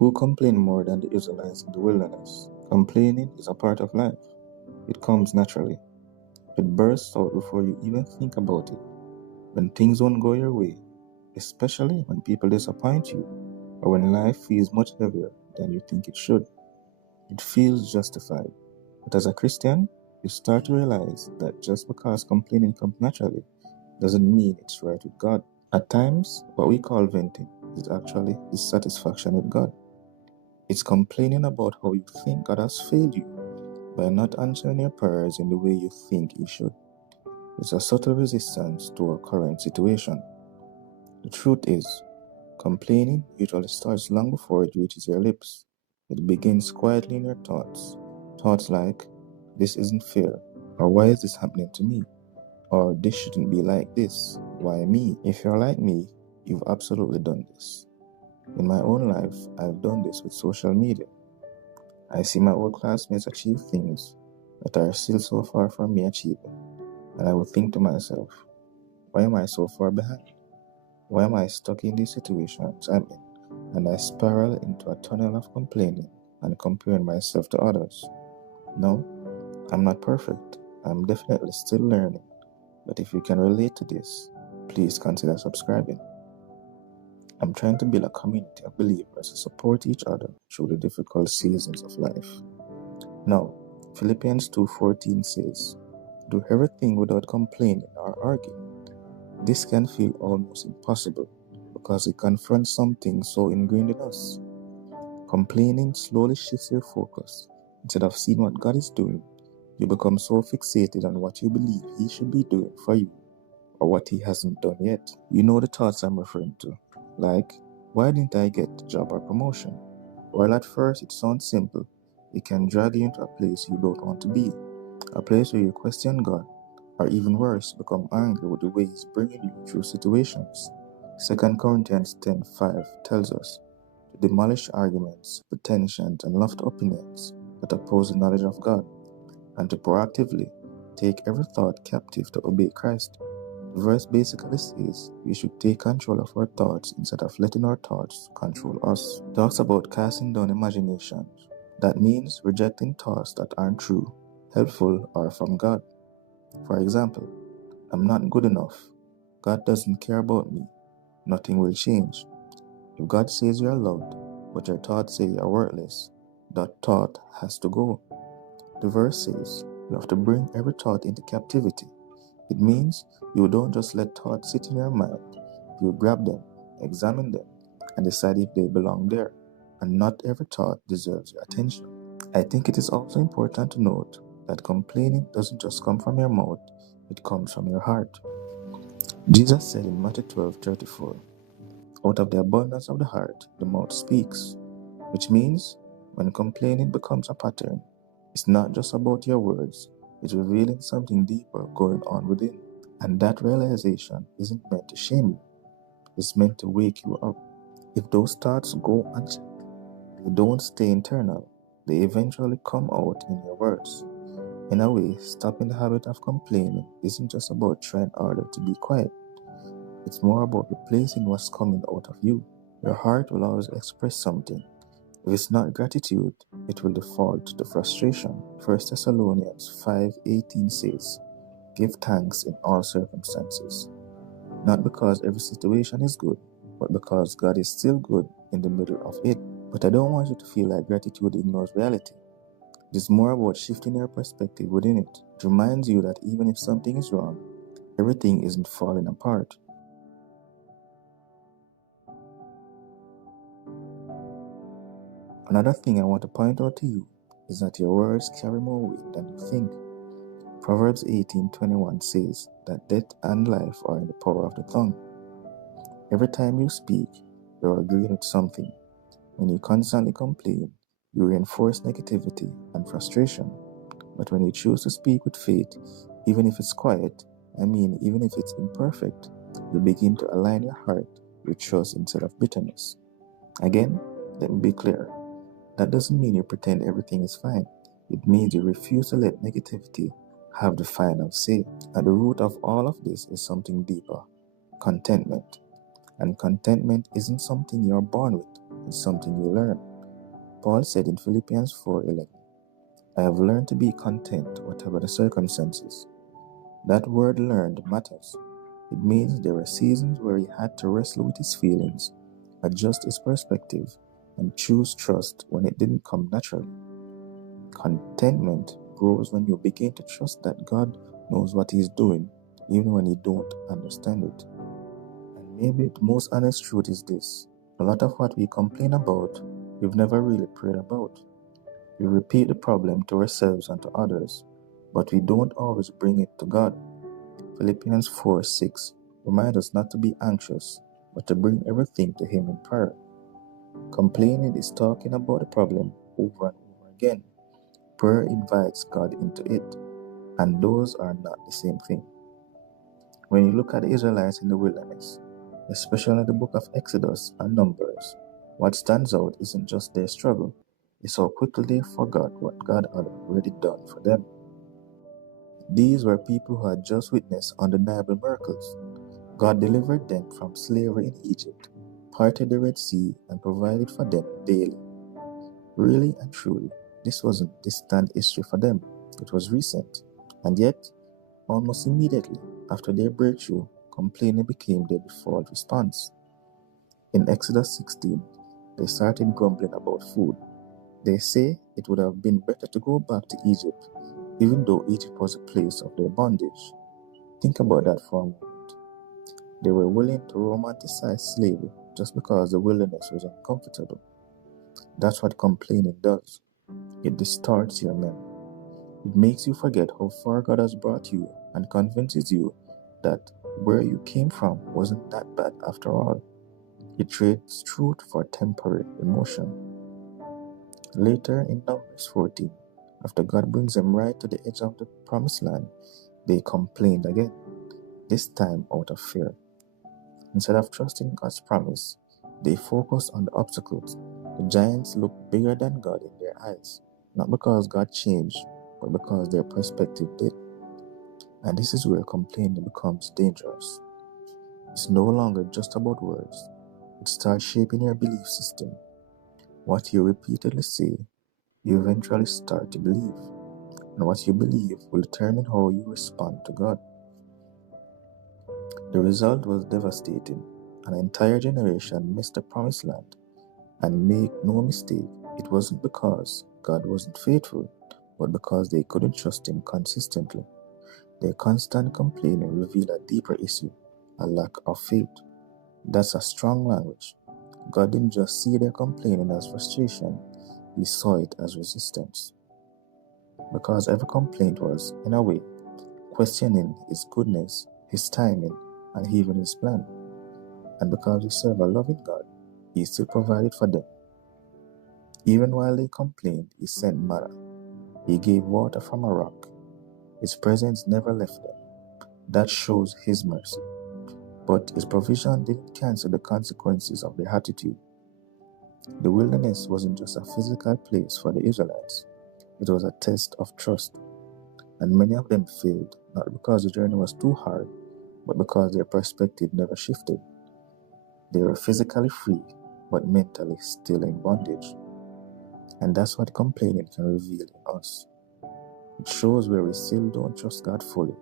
Who complained more than the Israelites in the wilderness? Complaining is a part of life. It comes naturally. It bursts out before you even think about it. When things won't go your way, especially when people disappoint you, or when life feels much heavier than you think it should, it feels justified. But as a Christian, you start to realize that just because complaining comes naturally doesn't mean it's right with God. At times, what we call venting is actually dissatisfaction with God. It's complaining about how you think God has failed you by not answering your prayers in the way you think He should. It's a subtle resistance to a current situation. The truth is, complaining usually starts long before it reaches your lips. It begins quietly in your thoughts. Thoughts like, this isn't fair, or why is this happening to me? Or this shouldn't be like this. Why me? If you're like me, you've absolutely done this. In my own life, I've done this with social media. I see my old classmates achieve things that are still so far from me achieving, and I would think to myself, why am I so far behind? Why am I stuck in these situations I'm in? And I spiral into a tunnel of complaining and comparing myself to others. No, I'm not perfect. I'm definitely still learning. But if you can relate to this, please consider subscribing. I'm trying to build a community of believers who support each other through the difficult seasons of life. Now, Philippians 2:14 says, do everything without complaining or arguing. This can feel almost impossible because it confronts something so ingrained in us. Complaining slowly shifts your focus. Instead of seeing what God is doing, you become so fixated on what you believe He should be doing for you or what He hasn't done yet. You know the thoughts I'm referring to. Like, why didn't I get the job or promotion? While at first it sounds simple, it can drag you into a place you don't want to be. A place where you question God, or even worse, become angry with the way He's bringing you through situations. 2 Corinthians 10:5 tells us to demolish arguments, pretensions, and lofty opinions that oppose the knowledge of God, and to proactively take every thought captive to obey Christ. The verse basically says we should take control of our thoughts instead of letting our thoughts control us. It talks about casting down imaginations. That means rejecting thoughts that aren't true, helpful, or from God. For example, I'm not good enough. God doesn't care about me. Nothing will change. If God says you're loved, but your thoughts say you're worthless, that thought has to go. The verse says you have to bring every thought into captivity. It means you don't just let thoughts sit in your mind. You grab them, examine them, and decide if they belong there. And not every thought deserves your attention. I think it is also important to note that complaining doesn't just come from your mouth, it comes from your heart. Jesus said in Matthew 12:34, out of the abundance of the heart, the mouth speaks. Which means, when complaining becomes a pattern, it's not just about your words, it's revealing something deeper going on within. And that realization isn't meant to shame you, it's meant to wake you up. If those thoughts go unchecked, they don't stay internal, they eventually come out in your words. In a way, stopping the habit of complaining isn't just about trying harder to be quiet. It's more about replacing what's coming out of you. Your heart will always express something. If it's not gratitude, it will default to frustration. 1 Thessalonians 5:18 says, give thanks in all circumstances. Not because every situation is good, but because God is still good in the middle of it. But I don't want you to feel like gratitude ignores reality. It is more about shifting your perspective within it. It reminds you that even if something is wrong, everything isn't falling apart. Another thing I want to point out to you is that your words carry more weight than you think. Proverbs 18:21 says that death and life are in the power of the tongue. Every time you speak, you're agreeing with something. When you constantly complain, you reinforce negativity and frustration. But when you choose to speak with faith, even if it's quiet, even if it's imperfect, you begin to align your heart with trust instead of bitterness. Again, let me be clear. That doesn't mean you pretend everything is fine. It means you refuse to let negativity have the final say. At the root of all of this is something deeper, contentment. And contentment isn't something you're born with, it's something you learn. Paul said in Philippians 4:11, I have learned to be content whatever the circumstances. That word learned matters. It means there were seasons where he had to wrestle with his feelings, adjust his perspective, and choose trust when it didn't come naturally. Contentment grows when you begin to trust that God knows what He's doing, even when you don't understand it. And maybe the most honest truth is this: a lot of what we complain about, we've never really prayed about. We repeat the problem to ourselves and to others, but we don't always bring it to God. Philippians 4:6 reminds us not to be anxious, but to bring everything to Him in prayer. Complaining is talking about the problem over and over again. Prayer invites God into it, and those are not the same thing. When you look at the Israelites in the wilderness, especially in the book of Exodus and Numbers, what stands out isn't just their struggle, it's how quickly they forgot what God had already done for them. These were people who had just witnessed undeniable miracles. God delivered them from slavery in Egypt, parted the Red Sea, and provided for them daily. Really and truly, this wasn't distant history for them, it was recent. And yet, almost immediately after their breakthrough, complaining became their default response. In Exodus 16, they started grumbling about food. They say it would have been better to go back to Egypt, even though Egypt was a place of their bondage. Think about that for a moment. They were willing to romanticize slavery just because the wilderness was uncomfortable. That's what complaining does. It distorts your memory. It makes you forget how far God has brought you and convinces you that where you came from wasn't that bad after all. It trades truth for temporary emotion. Later in Numbers 14, after God brings them right to the edge of the promised land, they complained again, this time out of fear. Instead of trusting God's promise, they focused on the obstacles. The giants looked bigger than God in their eyes, not because God changed, but because their perspective did. And this is where complaining becomes dangerous. It's no longer just about words. It starts shaping your belief system. What you repeatedly say, you eventually start to believe. And what you believe will determine how you respond to God. The result was devastating. An entire generation missed the promised land. And make no mistake, it wasn't because God wasn't faithful, but because they couldn't trust Him consistently. Their constant complaining revealed a deeper issue, a lack of faith. That's a strong language. God didn't just see their complaining as frustration, He saw it as resistance. Because every complaint was, in a way, questioning His goodness, His timing, and even His plan. And because we serve a loving God, He still provided for them. Even while they complained, He sent manna. He gave water from a rock. His presence never left them. That shows His mercy. But His provision didn't cancel the consequences of their attitude. The wilderness wasn't just a physical place for the Israelites. It was a test of trust. And many of them failed, not because the journey was too hard, but because their perspective never shifted. They were physically free, but mentally still in bondage. And that's what complaining can reveal in us. It shows where we still don't trust God fully.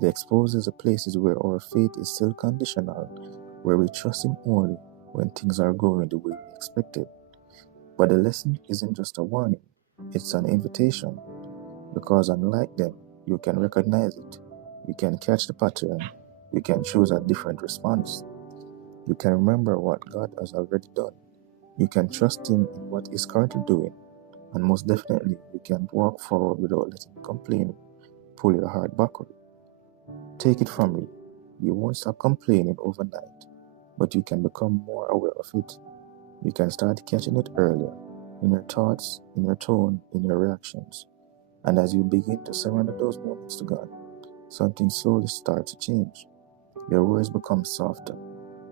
It exposes the places where our faith is still conditional, where we trust Him only when things are going the way we expected. But the lesson isn't just a warning, it's an invitation. Because unlike them, you can recognize it. You can catch the pattern. You can choose a different response. You can remember what God has already done. You can trust Him in what He's currently doing. And most definitely, you can walk forward without letting complaining pull your heart backward. Take it from me, you won't stop complaining overnight, but you can become more aware of it. You can start catching it earlier, in your thoughts, in your tone, in your reactions. And as you begin to surrender those moments to God, something slowly starts to change. Your words become softer,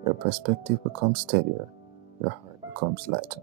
your perspective becomes steadier, your heart becomes lighter.